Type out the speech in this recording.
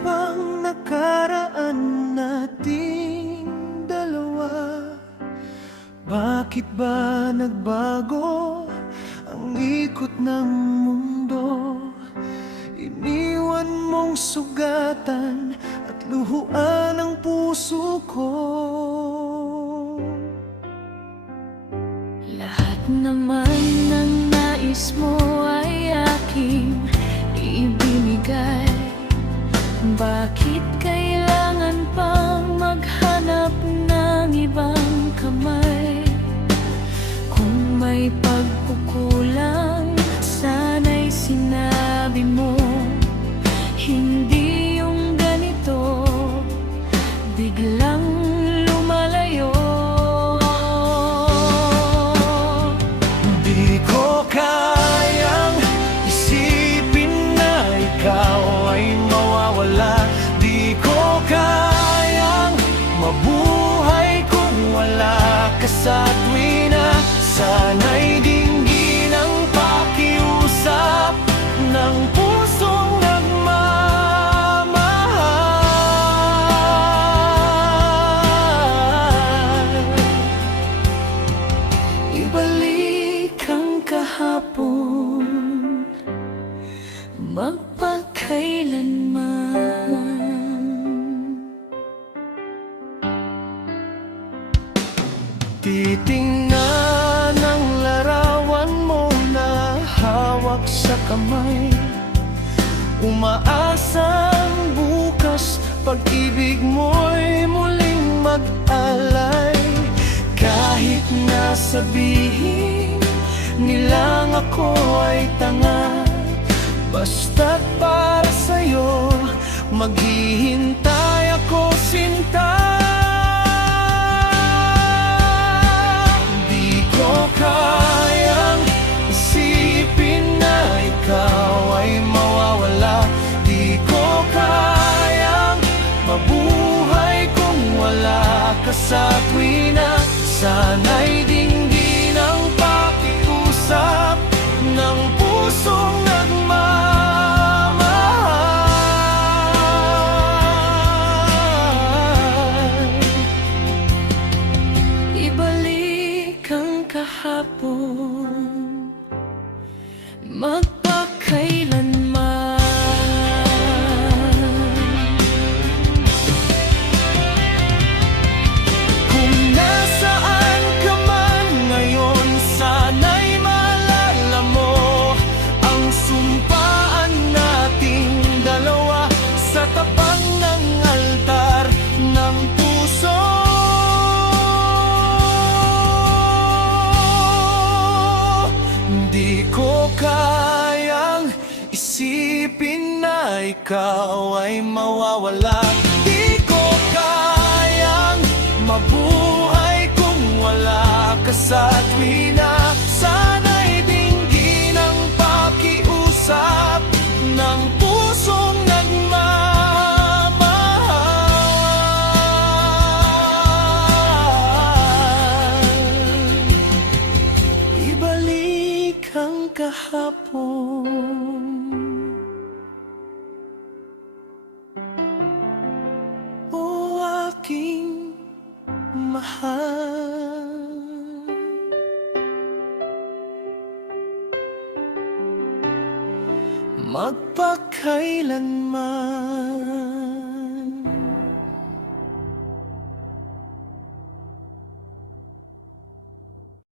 pang nakaraan nating dalawa? Bakit ba nagbago ang ikot ng mundo? Iniwan mong sugatan at luhuan ang puso ko. Lahat naman ng nais mo ay aking ibinigay. Bakit kailangan pang maghanap ng ibang kamay? Kung may pagkukulang, sana'y sinabi mo. Hindi yung ganito, biglang lumalayo. Di ko kayang isipin na ikaw ay mawawala. Di ko kayang mabuhay kung wala ka sa tuwina. Sana'y dinggin ang pakiusap ng pusong nagmamahal. Ibalik ang kahapon, magpakailanman. Titingnan ang larawan mo na hawak sa kamay. Umaasang bukas pag-ibig mo'y muling mag-alay. Kahit na sabihin nilang ako ay tanga, basta't para sa'yo maghihintay ako, sinta. Di ko kayang isipin na ikaw ay mawawala. Di ko kayang mabuhay kung wala ka sa tuwina. Sana'y dinggin ang pakiusap ng pusong nagmamahal. Ibalik ang kahapon, magpakailanman. Kung nasaan ka man ngayon, sana'y maalala mo ang sumpaan nating dalawa sa tapat ng altar ng puso. Di ko kayang isipin na ikaw ay mawawala. Di ko kayang mabuhay kung wala ka sa tuwina. Sana'y dinggin ang pakiusap ng pusong nagmamahal. Ibalik ang kahapon, o aking mahal. Magpakailanman.